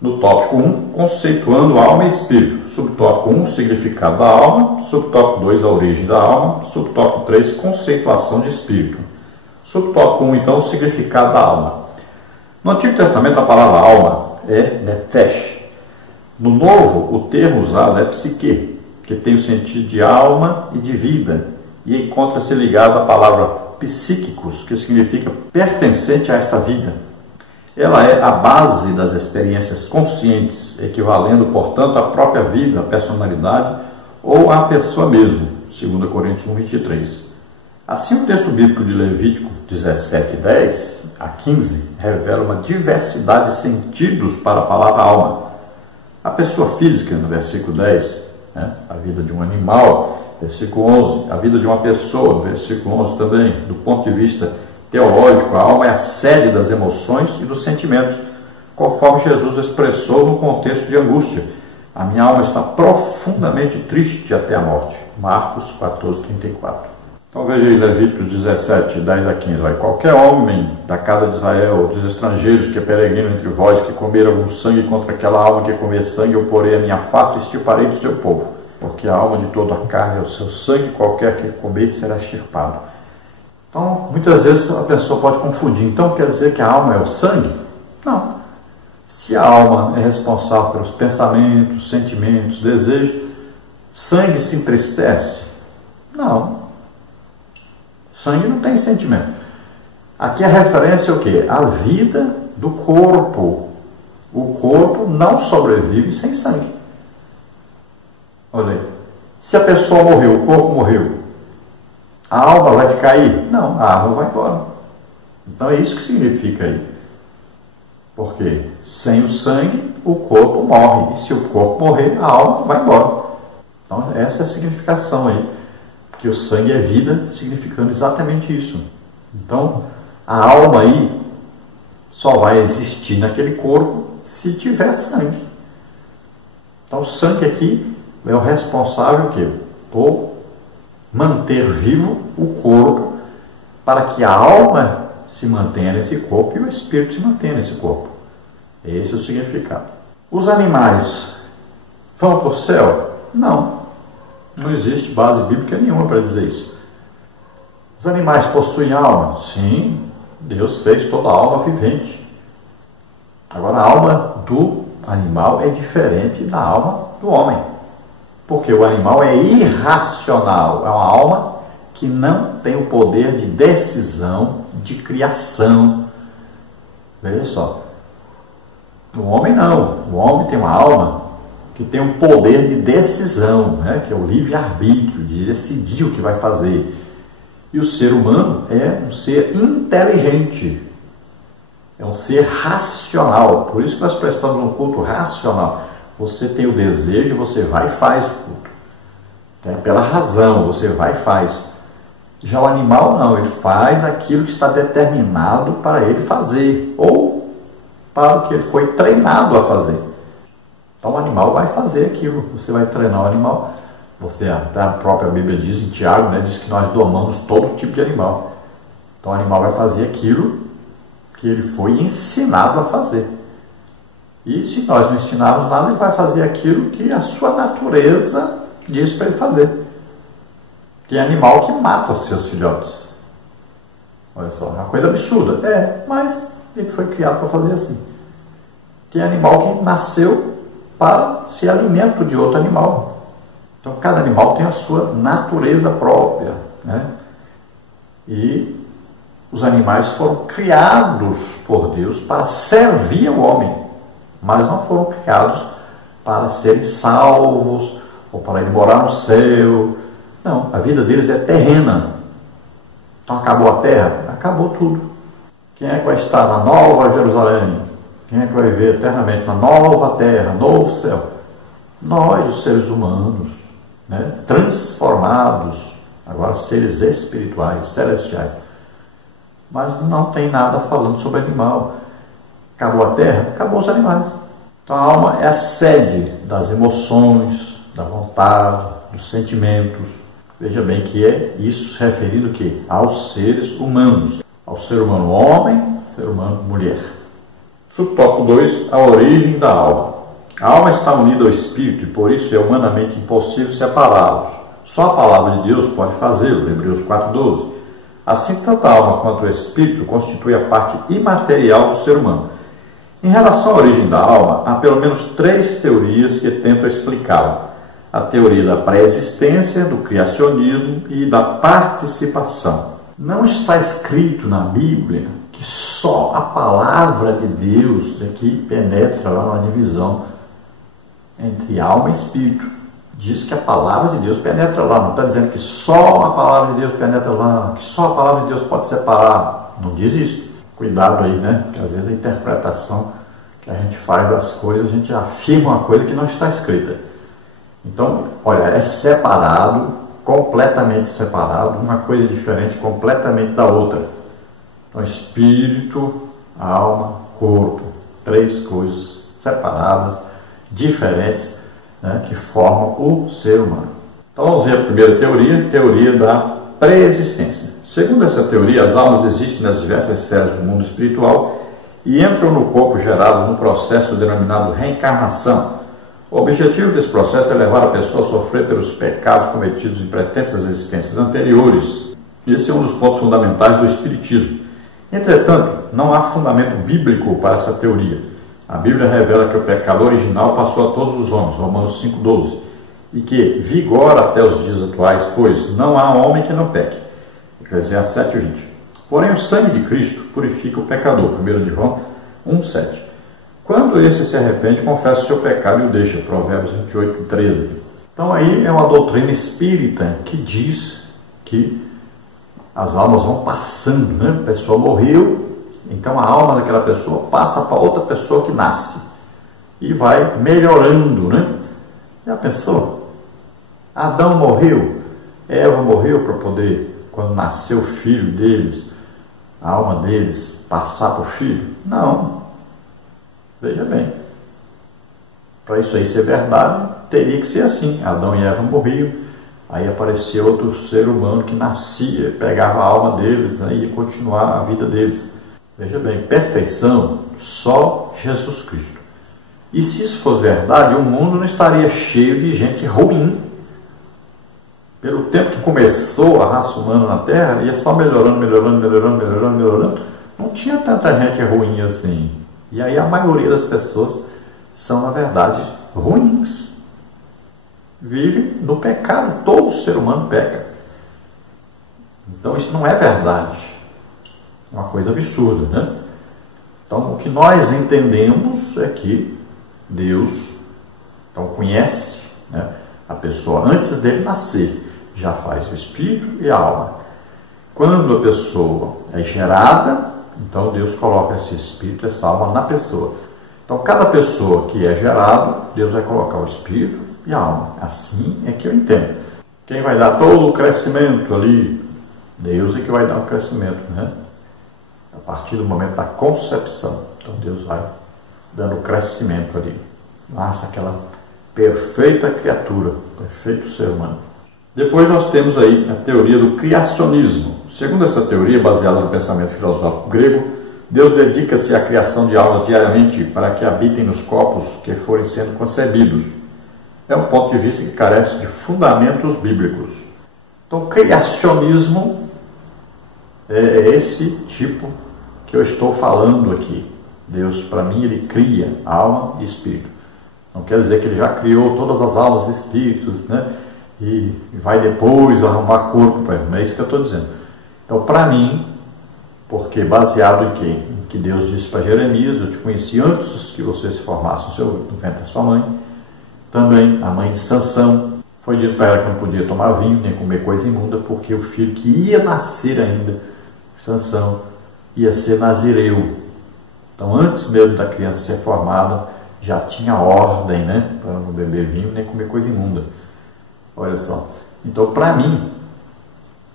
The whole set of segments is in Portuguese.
No tópico 1, conceituando alma e espírito. Subtópico 1, significado da alma. Subtópico 2, a origem da alma. Subtópico 3, conceituação de espírito. Subtópico 1, então, o significado da alma. No Antigo Testamento, a palavra alma é nefesh. No Novo, o termo usado é psique, que tem o sentido de alma e de vida, e encontra-se ligado à palavra psíquicos, que significa pertencente a esta vida. Ela é a base das experiências conscientes, equivalendo, portanto, à própria vida, à personalidade ou à pessoa mesmo, 2 Coríntios 1:23. Assim, o texto bíblico de Levítico 17:10 a 15 revela uma diversidade de sentidos para a palavra alma. A pessoa física, no versículo 10, a vida de um animal, versículo 11, a vida de uma pessoa, versículo 11 também, do ponto de vista teológico, a alma é a sede das emoções e dos sentimentos, conforme Jesus expressou no contexto de angústia. A minha alma está profundamente triste até a morte. Marcos 14:34. Então veja aí Levítico 17, 10 a 15. Qualquer homem da casa de Israel, dos estrangeiros que peregrinam entre vós, que comer algum sangue contra aquela alma que comer sangue, eu porei a minha face e extirparei do seu povo. Porque a alma de toda a carne é o seu sangue, qualquer que comer será extirpado. Então, muitas vezes a pessoa pode confundir. Então, quer dizer que a alma é o sangue? Não. Se a alma é responsável pelos pensamentos, sentimentos, desejos, sangue se entristece? Não. Sangue não tem sentimento. Aqui a referência é o quê? A vida do corpo. O corpo não sobrevive sem sangue. Olha aí. Se a pessoa morreu, o corpo morreu, a alma vai ficar aí? Não, a alma vai embora. Então é isso que significa aí. Porque sem o sangue, o corpo morre. E se o corpo morrer, a alma vai embora. Então essa é a significação aí. Que o sangue é vida, significando exatamente isso. Então, a alma aí só vai existir naquele corpo se tiver sangue. Então, o sangue aqui é o responsável o quê? Por manter vivo o corpo, para que a alma se mantenha nesse corpo e o espírito se mantenha nesse corpo. Esse é o significado. Os animais vão para o céu? Não. Não existe base bíblica nenhuma para dizer isso. Os animais possuem alma? Sim, Deus fez toda a alma vivente. Agora, a alma do animal é diferente da alma do homem. Porque o animal é irracional. É uma alma que não tem o poder de decisão, de criação. Veja só. O homem não. O homem tem uma alma que tem um poder de decisão, que é o livre-arbítrio, de decidir o que vai fazer. E o ser humano é um ser inteligente, é um ser racional. Por isso que nós prestamos um culto racional. Você tem o desejo, você vai e faz o culto. Pela razão, você vai e faz. Já o animal não, ele faz aquilo que está determinado para ele fazer, ou para o que ele foi treinado a fazer. Então o animal vai fazer aquilo, você vai treinar o animal. Até a própria Bíblia diz em Tiago, diz que nós domamos todo tipo de animal. Então o animal vai fazer aquilo que ele foi ensinado a fazer. E se nós não ensinarmos nada, ele vai fazer aquilo que a sua natureza diz para ele fazer. Tem animal que mata os seus filhotes. Olha só, é uma coisa absurda. Mas ele foi criado para fazer assim. Tem animal que nasceu para ser alimento de outro animal. Então, cada animal tem a sua natureza própria. E os animais foram criados por Deus para servir ao homem, mas não foram criados para serem salvos ou para ir morar no céu. Não, a vida deles é terrena. Então, acabou a terra? Acabou tudo. Quem é que vai estar na Nova Jerusalém? Quem é que vai viver eternamente na nova terra, novo céu? Nós, os seres humanos, transformados, agora seres espirituais, celestiais. Mas não tem nada falando sobre animal. Acabou a terra? Acabou os animais. Então a alma é a sede das emoções, da vontade, dos sentimentos. Veja bem que é isso referido que aos seres humanos. Ao ser humano homem, ser humano mulher. Subtópico 2, a origem da alma. A alma está unida ao espírito e por isso é humanamente impossível separá-los. Só a palavra de Deus pode fazê-lo, Hebreus 4,12. Assim, tanto a alma quanto o espírito constituem a parte imaterial do ser humano. Em relação à origem da alma, há pelo menos 3 teorias que tentam explicá-la. A teoria da pré-existência, do criacionismo e da participação. Não está escrito na Bíblia que só a palavra de Deus é que penetra lá na divisão entre alma e espírito. Diz que a palavra de Deus penetra lá, não está dizendo que só a palavra de Deus penetra lá, que só a palavra de Deus pode separar. Não diz isso. Cuidado aí, né? Porque às vezes a interpretação que a gente faz das coisas, a gente afirma uma coisa que não está escrita. Então, olha, é separado, completamente separado, uma coisa diferente completamente da outra. Então, espírito, alma, corpo, 3 coisas separadas, diferentes, né, que formam o ser humano. Então, vamos ver a primeira teoria, teoria da pré-existência. Segundo essa teoria, as almas existem nas diversas esferas do mundo espiritual e entram no corpo gerado num processo denominado reencarnação. O objetivo desse processo é levar a pessoa a sofrer pelos pecados cometidos em pretensas existências anteriores. Esse é um dos pontos fundamentais do Espiritismo. Entretanto, não há fundamento bíblico para essa teoria. A Bíblia revela que o pecado original passou a todos os homens, Romanos 5,12, e que vigora até os dias atuais, pois não há homem que não peque, Eclesiastes 7,20. Porém, o sangue de Cristo purifica o pecador, 1 de João 1,7. Quando esse se arrepende, confessa o seu pecado e o deixa, Provérbios 28,13. Então aí é uma doutrina espírita que diz que as almas vão passando, né? A pessoa morreu, então a alma daquela pessoa passa para outra pessoa que nasce e vai melhorando, né? Já pensou? Adão morreu, Eva morreu para poder, quando nasceu o filho deles, a alma deles passar para o filho? Não. Veja bem, para isso aí ser verdade, teria que ser assim. Adão e Eva morriam, aí aparecia outro ser humano que nascia, pegava a alma deles, né, e ia continuar a vida deles. Veja bem, perfeição, só Jesus Cristo. E se isso fosse verdade, o mundo não estaria cheio de gente ruim. Pelo tempo que começou a raça humana na Terra, ia só melhorando. Não tinha tanta gente ruim assim. E aí a maioria das pessoas são, na verdade, ruins. Vivem no pecado, todo ser humano peca. Então isso não é verdade. É uma coisa absurda, né? Então o que nós entendemos é que Deus então conhece, né, a pessoa antes dele nascer, já faz o espírito e a alma. Quando a pessoa é gerada, então Deus coloca esse espírito, essa alma na pessoa. Então cada pessoa que é gerado, Deus vai colocar o espírito e a alma. Assim é que eu entendo. Quem vai dar todo o crescimento ali? Deus é que vai dar o crescimento, né? A partir do momento da concepção. Então Deus vai dando o crescimento ali. Nasce aquela perfeita criatura, perfeito ser humano. Depois nós temos aí a teoria do criacionismo. Segundo essa teoria, baseada no pensamento filosófico grego, Deus dedica-se à criação de almas diariamente para que habitem nos corpos que forem sendo concebidos. É um ponto de vista que carece de fundamentos bíblicos. Então, criacionismo é esse tipo que eu estou falando aqui. Deus, para mim, ele cria alma e espírito. Não quer dizer que ele já criou todas as almas e espíritos, né? E vai depois arrumar corpo para isso. Não é isso que eu estou dizendo. Então, para mim, porque baseado em quê? Em que Deus disse para Jeremias: eu te conheci antes que você se formasse no ventre da sua mãe. Também a mãe de Sansão, foi dito para ela que não podia tomar vinho, nem comer coisa imunda, porque o filho que ia nascer ainda, Sansão, ia ser nazireu. Então, antes mesmo da criança ser formada, já tinha ordem, né, para não beber vinho, nem comer coisa imunda. Olha só. Então, para mim,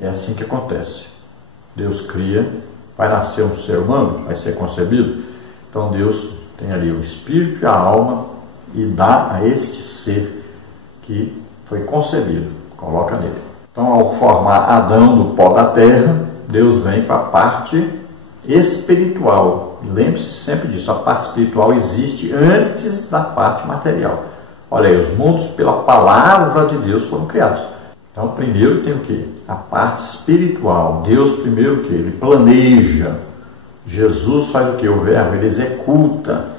é assim que acontece. Deus cria, vai nascer um ser humano, vai ser concebido. Então, Deus tem ali o espírito e a alma e dá a este ser que foi concebido, coloca nele. Então, ao formar Adão do pó da terra, Deus vem para a parte espiritual, E lembre-se sempre disso, a parte espiritual existe antes da parte material. Olha aí, os mundos pela palavra de Deus foram criados. Então, primeiro tem o quê? A parte espiritual. Deus primeiro o quê? Ele planeja. Jesus faz o quê? O verbo, ele executa.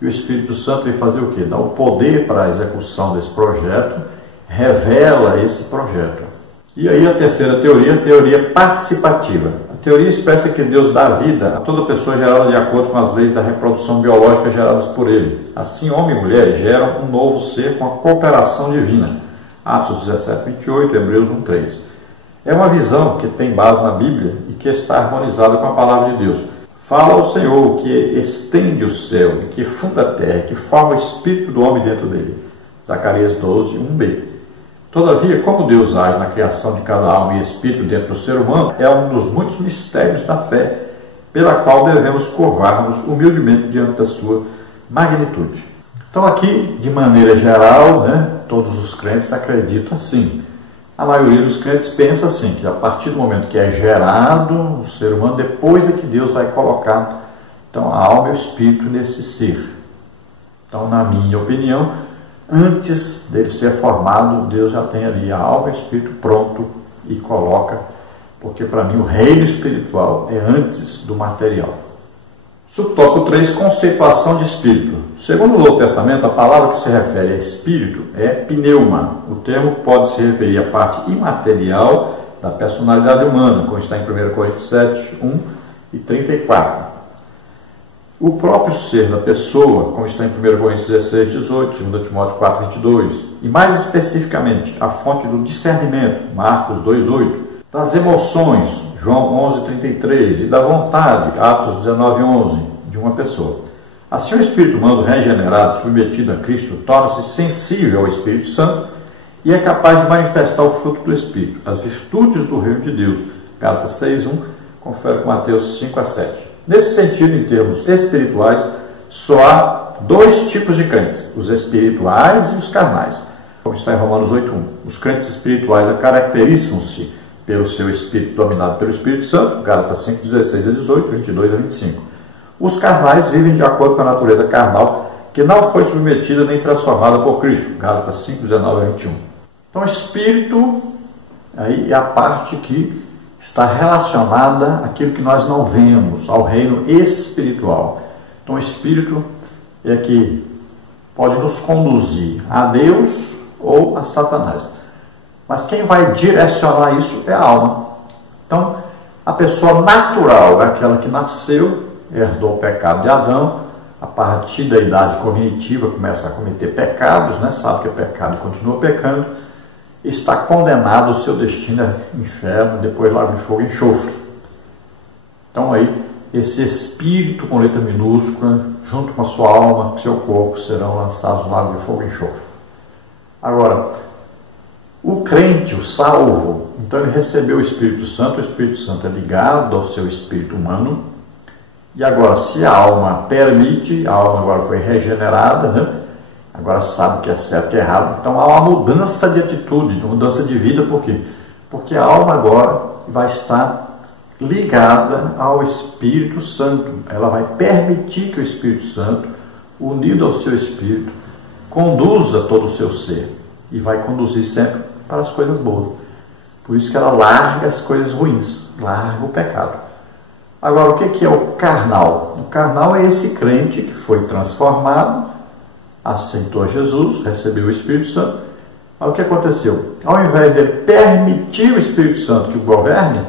E o Espírito Santo vai fazer o quê? Dá o poder para a execução desse projeto, revela esse projeto. E aí a terceira teoria, a teoria participativa. A teoria expressa que Deus dá vida a toda pessoa gerada de acordo com as leis da reprodução biológica geradas por ele. Assim, homem e mulher geram um novo ser com a cooperação divina. Atos 17, 28, Hebreus 1, 3. É uma visão que tem base na Bíblia e que está harmonizada com a palavra de Deus. Fala ao Senhor que estende o céu, que funda a terra, que forma o espírito do homem dentro dele. Zacarias 12, 1b. Todavia, como Deus age na criação de cada alma e espírito dentro do ser humano, é um dos muitos mistérios da fé, pela qual devemos curvar-nos humildemente diante da sua magnitude. Então aqui, de maneira geral, todos os crentes acreditam assim. A maioria dos crentes pensa assim, que a partir do momento que é gerado o ser humano, depois é que Deus vai colocar então, a alma e o espírito nesse ser. Então, na minha opinião, antes dele ser formado, Deus já tem ali a alma e o espírito pronto e coloca, porque para mim o reino espiritual é antes do material. Subtópico 3, conceituação de espírito. Segundo o Novo Testamento, a palavra que se refere a espírito é pneuma. O termo pode se referir à parte imaterial da personalidade humana, como está em 1 Coríntios 7, 1 e 34. O próprio ser da pessoa, como está em 1 Coríntios 16, 18, 2 Timóteo 4, 22. E mais especificamente, a fonte do discernimento, Marcos 2, 8. Das emoções, João 11, 33. E da vontade, Atos 19, 11, de uma pessoa. Assim, o espírito humano regenerado, submetido a Cristo, torna-se sensível ao Espírito Santo e é capaz de manifestar o fruto do Espírito, as virtudes do reino de Deus. Gálatas 6, 1, confere com Mateus 5 a 7. Nesse sentido, em termos espirituais, só há dois tipos de crentes, os espirituais e os carnais, como está em Romanos 8, 1. Os crentes espirituais caracterizam-se pelo seu espírito dominado pelo Espírito Santo, Gálatas 5, 16 a 18, 22 a 25. Os carnais vivem de acordo com a natureza carnal, que não foi submetida nem transformada por Cristo, Gálatas 5, 19 a 21. Então, o espírito aí é a parte que está relacionada àquilo que nós não vemos, ao reino espiritual. Então, o espírito é que pode nos conduzir a Deus ou a Satanás. Mas quem vai direcionar isso é a alma. Então, a pessoa natural é aquela que nasceu, herdou o pecado de Adão, a partir da idade cognitiva começa a cometer pecados, sabe que é pecado e continua pecando, está condenado, o seu destino é inferno, depois lago de fogo e enxofre. Então aí, esse espírito com letra minúscula, junto com a sua alma, com seu corpo, serão lançados no lago de fogo e enxofre. Agora, o crente, o salvo, então ele recebeu o Espírito Santo é ligado ao seu espírito humano, e agora, se a alma permite, a alma agora foi regenerada, agora sabe o que é certo e errado, então há uma mudança de atitude, uma mudança de vida, por quê? Porque a alma agora vai estar ligada ao Espírito Santo, ela vai permitir que o Espírito Santo, unido ao seu espírito, conduza todo o seu ser, e vai conduzir sempre para as coisas boas. Por isso que ela larga as coisas ruins, larga o pecado. Agora, o que é o carnal? O carnal é esse crente que foi transformado, aceitou Jesus, recebeu o Espírito Santo. Mas o que aconteceu? Ao invés de permitir o Espírito Santo que o governe,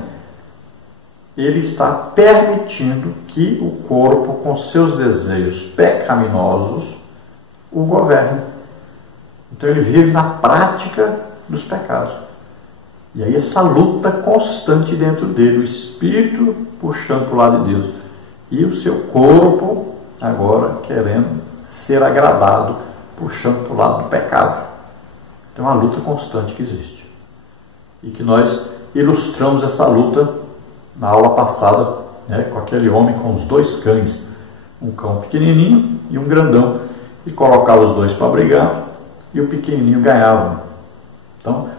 ele está permitindo que o corpo, com seus desejos pecaminosos, o governe. Então ele vive na prática dos pecados. E aí essa luta constante dentro dele, o espírito puxando para o lado de Deus e o seu corpo agora querendo ser agradado, puxando para o lado do pecado. Então é uma luta constante que existe. E que nós ilustramos essa luta na aula passada, com aquele homem com os dois cães, um cão pequenininho e um grandão, e colocava os dois para brigar e o pequenininho ganhava. Então,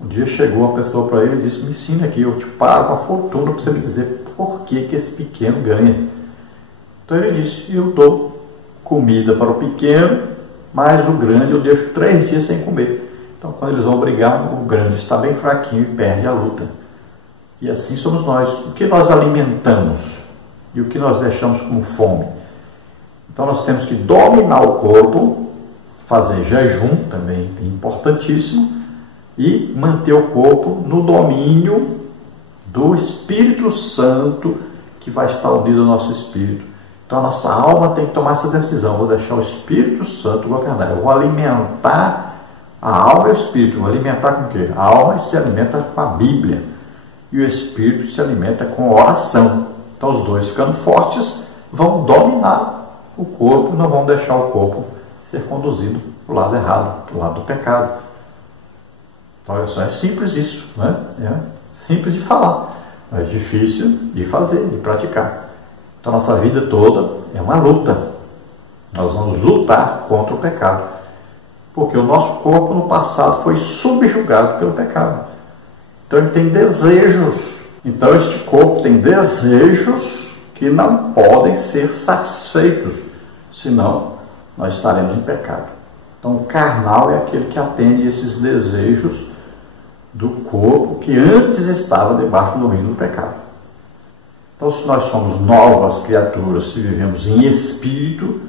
um dia chegou uma pessoa para ele e disse: me ensina aqui, eu te pago uma fortuna para você me dizer por que esse pequeno ganha. Então ele disse, eu dou comida para o pequeno, mas o grande eu deixo 3 dias sem comer. Então quando eles vão brigar, o grande está bem fraquinho e perde a luta. E assim somos nós. O que nós alimentamos e o que nós deixamos como fome? Então nós temos que dominar o corpo, fazer jejum também é importantíssimo, e manter o corpo no domínio do Espírito Santo que vai estar unido ao nosso espírito. Então a nossa alma tem que tomar essa decisão, vou deixar o Espírito Santo governar, eu vou alimentar a alma e o espírito. Vou alimentar com o quê? A alma se alimenta com a Bíblia e o espírito se alimenta com oração. Então os dois ficando fortes vão dominar o corpo, não vão deixar o corpo ser conduzido para o lado errado, para o lado do pecado. Então olha só, é simples isso, né? É simples de falar, mas difícil de fazer, de praticar. Então nossa vida toda é uma luta. Nós vamos lutar contra o pecado, porque o nosso corpo no passado foi subjugado pelo pecado. Então ele tem desejos. Então este corpo tem desejos que não podem ser satisfeitos, senão nós estaremos em pecado. Então o carnal é aquele que atende esses desejos do corpo que antes estava debaixo do domínio do pecado. Então se nós somos novas criaturas, se vivemos em espírito,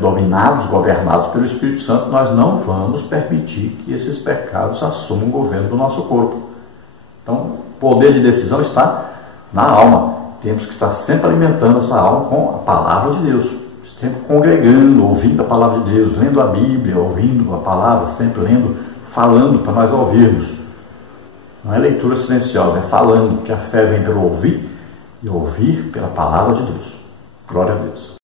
dominados, governados pelo Espírito Santo, nós não vamos permitir que esses pecados assumam o governo do nosso corpo. Então, o poder de decisão está na alma. Temos que estar sempre alimentando essa alma com a palavra de Deus, sempre congregando, ouvindo a palavra de Deus, lendo a Bíblia, ouvindo a palavra, sempre lendo, falando para nós ouvirmos. Não é leitura silenciosa, é falando, que a fé vem pelo ouvir e ouvir pela palavra de Deus. Glória a Deus.